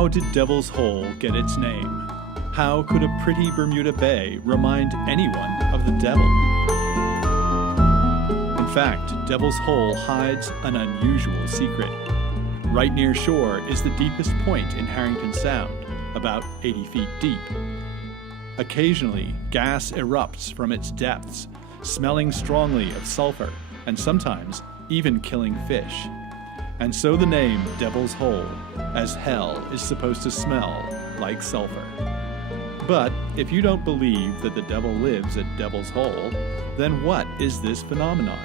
How did Devil's Hole get its name? How could a pretty Bermuda Bay remind anyone of the devil? In fact, Devil's Hole hides an unusual secret. Right near shore is the deepest point in Harrington Sound, about 80 feet deep. Occasionally, gas erupts from its depths, smelling strongly of sulfur, and sometimes even killing fish. And so the name Devil's Hole, as hell is supposed to smell like sulfur. But if you don't believe that the devil lives at Devil's Hole, then what is this phenomenon?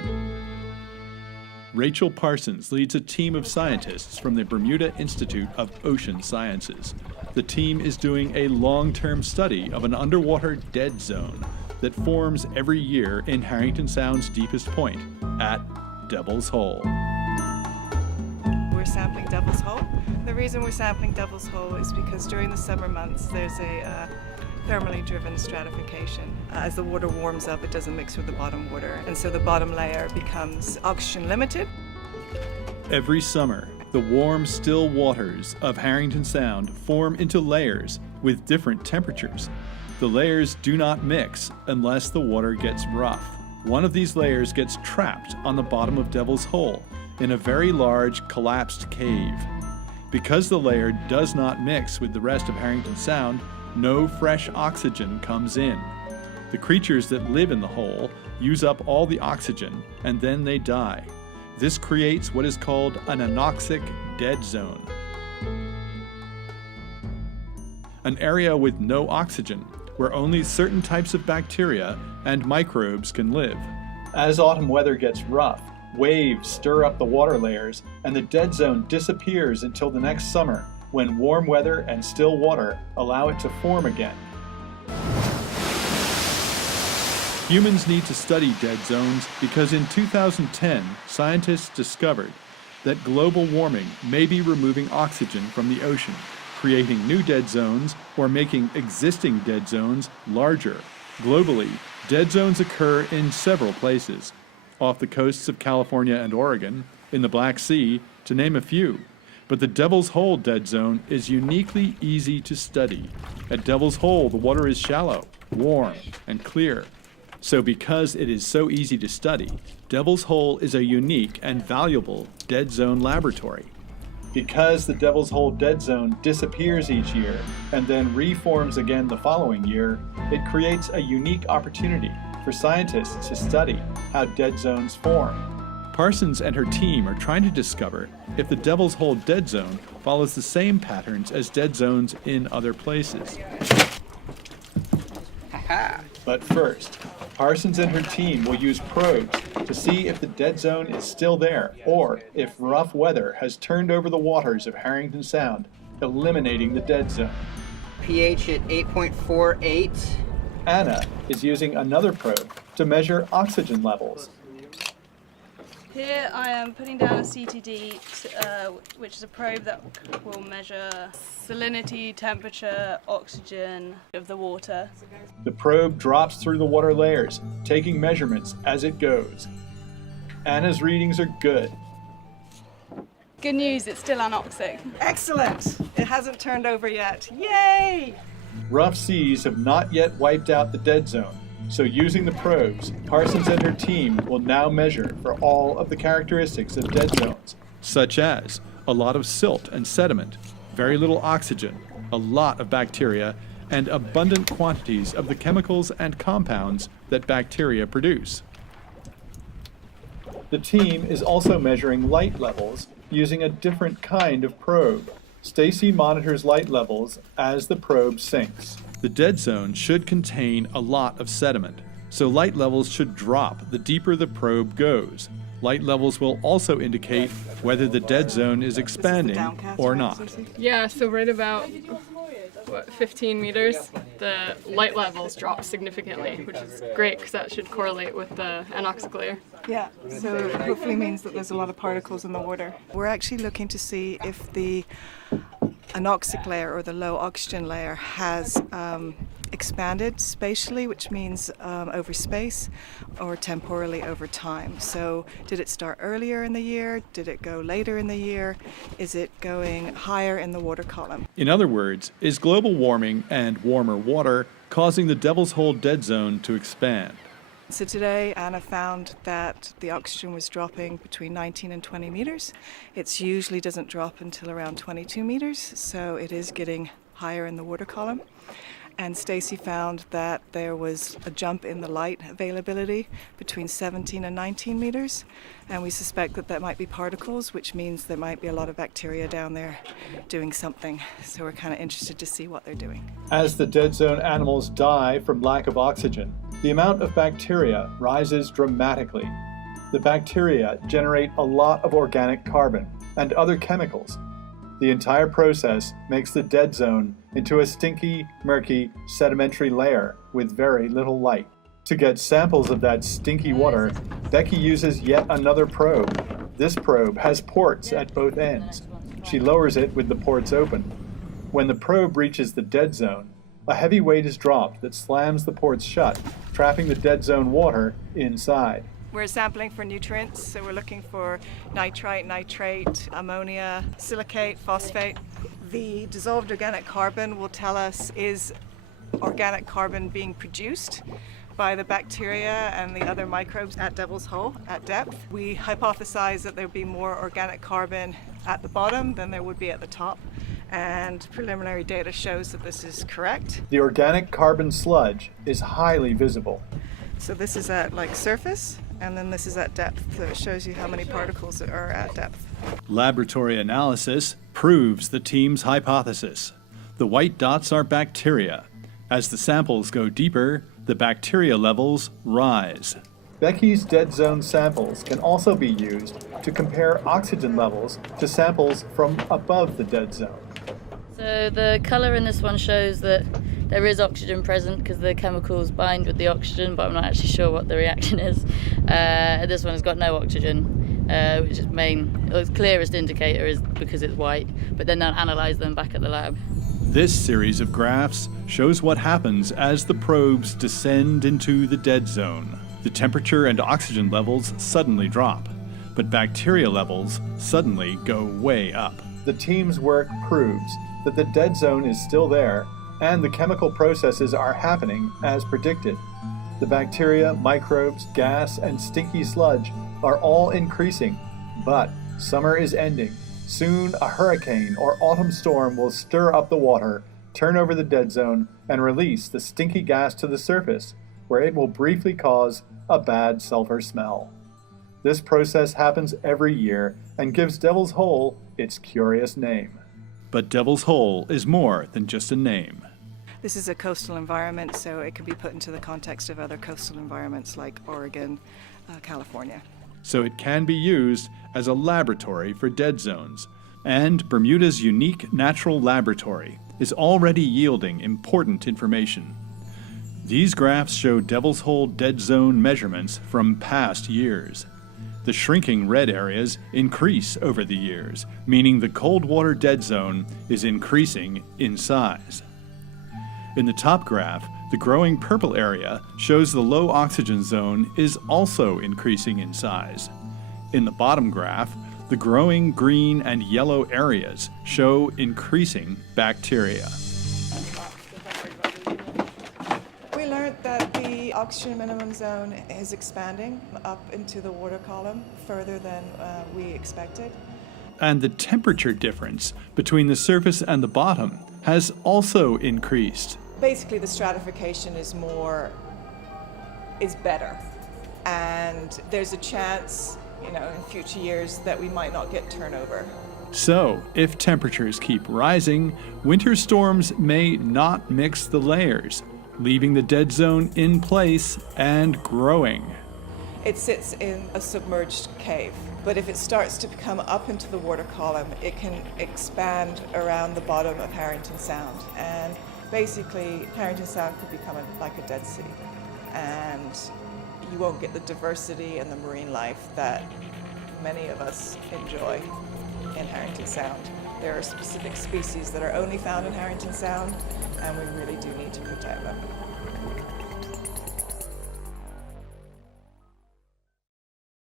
Rachel Parsons leads a team of scientists from the Bermuda Institute of Ocean Sciences. The team is doing a long-term study of an underwater dead zone that forms every year in Harrington Sound's deepest point, at Devil's Hole. We're sampling Devil's Hole. The reason we're sampling Devil's Hole is because during the summer months there's a thermally driven stratification. As the water warms up, it doesn't mix with the bottom water, and so the bottom layer becomes oxygen limited. Every summer, the warm, still waters of Harrington Sound form into layers with different temperatures. The layers do not mix unless the water gets rough. One of these layers gets trapped on the bottom of Devil's Hole in a very large collapsed cave. Because the layer does not mix with the rest of Harrington Sound, no fresh oxygen comes in. The creatures that live in the hole use up all the oxygen and then they die. This creates what is called an anoxic dead zone, an area with no oxygen, where only certain types of bacteria and microbes can live. As autumn weather gets rough, waves stir up the water layers and the dead zone disappears until the next summer, when warm weather and still water allow it to form again. Humans need to study dead zones because in 2010, scientists discovered that global warming may be removing oxygen from the ocean, creating new dead zones or making existing dead zones larger. Globally, dead zones occur in several places, off the coasts of California and Oregon, in the Black Sea, to name a few. But the Devil's Hole dead zone is uniquely easy to study. At Devil's Hole, the water is shallow, warm, and clear. So because it is so easy to study, Devil's Hole is a unique and valuable dead zone laboratory. Because the Devil's Hole dead zone disappears each year and then reforms again the following year, it creates a unique opportunity for scientists to study how dead zones form. Parsons and her team are trying to discover if the Devil's Hole dead zone follows the same patterns as dead zones in other places. But first, Parsons and her team will use probes to see if the dead zone is still there or if rough weather has turned over the waters of Harrington Sound, eliminating the dead zone. pH at 8.48. Anna is using another probe to measure oxygen levels. Here I am putting down a CTD, which is a probe that will measure salinity, temperature, oxygen of the water. The probe drops through the water layers, taking measurements as it goes. Anna's readings are good. Good news, it's still anoxic. Excellent! It hasn't turned over yet. Yay! Rough seas have not yet wiped out the dead zone, so using the probes, Parsons and her team will now measure for all of the characteristics of dead zones, such as a lot of silt and sediment, very little oxygen, a lot of bacteria, and abundant quantities of the chemicals and compounds that bacteria produce. The team is also measuring light levels using a different kind of probe. Stacy monitors light levels as the probe sinks. The dead zone should contain a lot of sediment, so light levels should drop the deeper the probe goes. Light levels will also indicate whether the dead zone is expanding or not. Yeah, so right about 15 meters, the light levels drop significantly, which is great because that should correlate with the anoxic layer. Yeah, so it hopefully means that there's a lot of particles in the water. We're actually looking to see if the anoxic layer or the low oxygen layer has expanded spatially, which means over space, or temporally over time. So did it start earlier in the year? Did it go later in the year? Is it going higher in the water column? In other words, is global warming and warmer water causing the Devil's Hole dead zone to expand? So today Anna found that the oxygen was dropping between 19 and 20 meters. It usually doesn't drop until around 22 meters, so it is getting higher in the water column. And Stacy found that there was a jump in the light availability between 17 and 19 meters. And we suspect that that might be particles, which means there might be a lot of bacteria down there doing something. So we're kind of interested to see what they're doing. As the dead zone animals die from lack of oxygen, the amount of bacteria rises dramatically. The bacteria generate a lot of organic carbon and other chemicals. The entire process makes the dead zone into a stinky, murky, sedimentary layer with very little light. To get samples of that stinky water, Becky uses yet another probe. This probe has ports at both ends. She lowers it with the ports open. When the probe reaches the dead zone, a heavy weight is dropped that slams the ports shut, trapping the dead zone water inside. We're sampling for nutrients, so we're looking for nitrite, nitrate, ammonia, silicate, phosphate. The dissolved organic carbon will tell us, is organic carbon being produced by the bacteria and the other microbes at Devil's Hole at depth. We hypothesize that there would be more organic carbon at the bottom than there would be at the top, and preliminary data shows that this is correct. The organic carbon sludge is highly visible. So this is at surface, and then this is at depth, so it shows you how many particles are at depth. Laboratory analysis proves the team's hypothesis. The white dots are bacteria. As the samples go deeper, the bacteria levels rise. Becky's dead zone samples can also be used to compare oxygen levels to samples from above the dead zone. So the colour in this one shows that there is oxygen present because the chemicals bind with the oxygen, but I'm not actually sure what the reaction is. This one has got no oxygen, which is the clearest indicator is because it's white, but then they'll analyse them back at the lab. This series of graphs shows what happens as the probes descend into the dead zone. The temperature and oxygen levels suddenly drop, but bacteria levels suddenly go way up. The team's work proves that the dead zone is still there and the chemical processes are happening as predicted. The bacteria, microbes, gas, and stinky sludge are all increasing, but summer is ending. Soon a hurricane or autumn storm will stir up the water, turn over the dead zone, and release the stinky gas to the surface, where it will briefly cause a bad sulfur smell. This process happens every year and gives Devil's Hole its curious name. But Devil's Hole is more than just a name. This is a coastal environment, so it can be put into the context of other coastal environments like Oregon, California. So it can be used as a laboratory for dead zones. And Bermuda's unique natural laboratory is already yielding important information. These graphs show Devil's Hole dead zone measurements from past years. The shrinking red areas increase over the years, meaning the cold water dead zone is increasing in size. In the top graph, the growing purple area shows the low oxygen zone is also increasing in size. In the bottom graph, the growing green and yellow areas show increasing bacteria. We learned that the oxygen minimum zone is expanding up into the water column further than we expected. And the temperature difference between the surface and the bottom has also increased. Basically, the stratification is better, and there's a chance, in future years that we might not get turnover. So, if temperatures keep rising, winter storms may not mix the layers, leaving the dead zone in place and growing. It sits in a submerged cave, but if it starts to come up into the water column, it can expand around the bottom of Harrington Sound, and basically Harrington Sound could become like a Dead Sea, and you won't get the diversity and the marine life that many of us enjoy in Harrington Sound. There are specific species that are only found in Harrington Sound, and we really do need to protect them.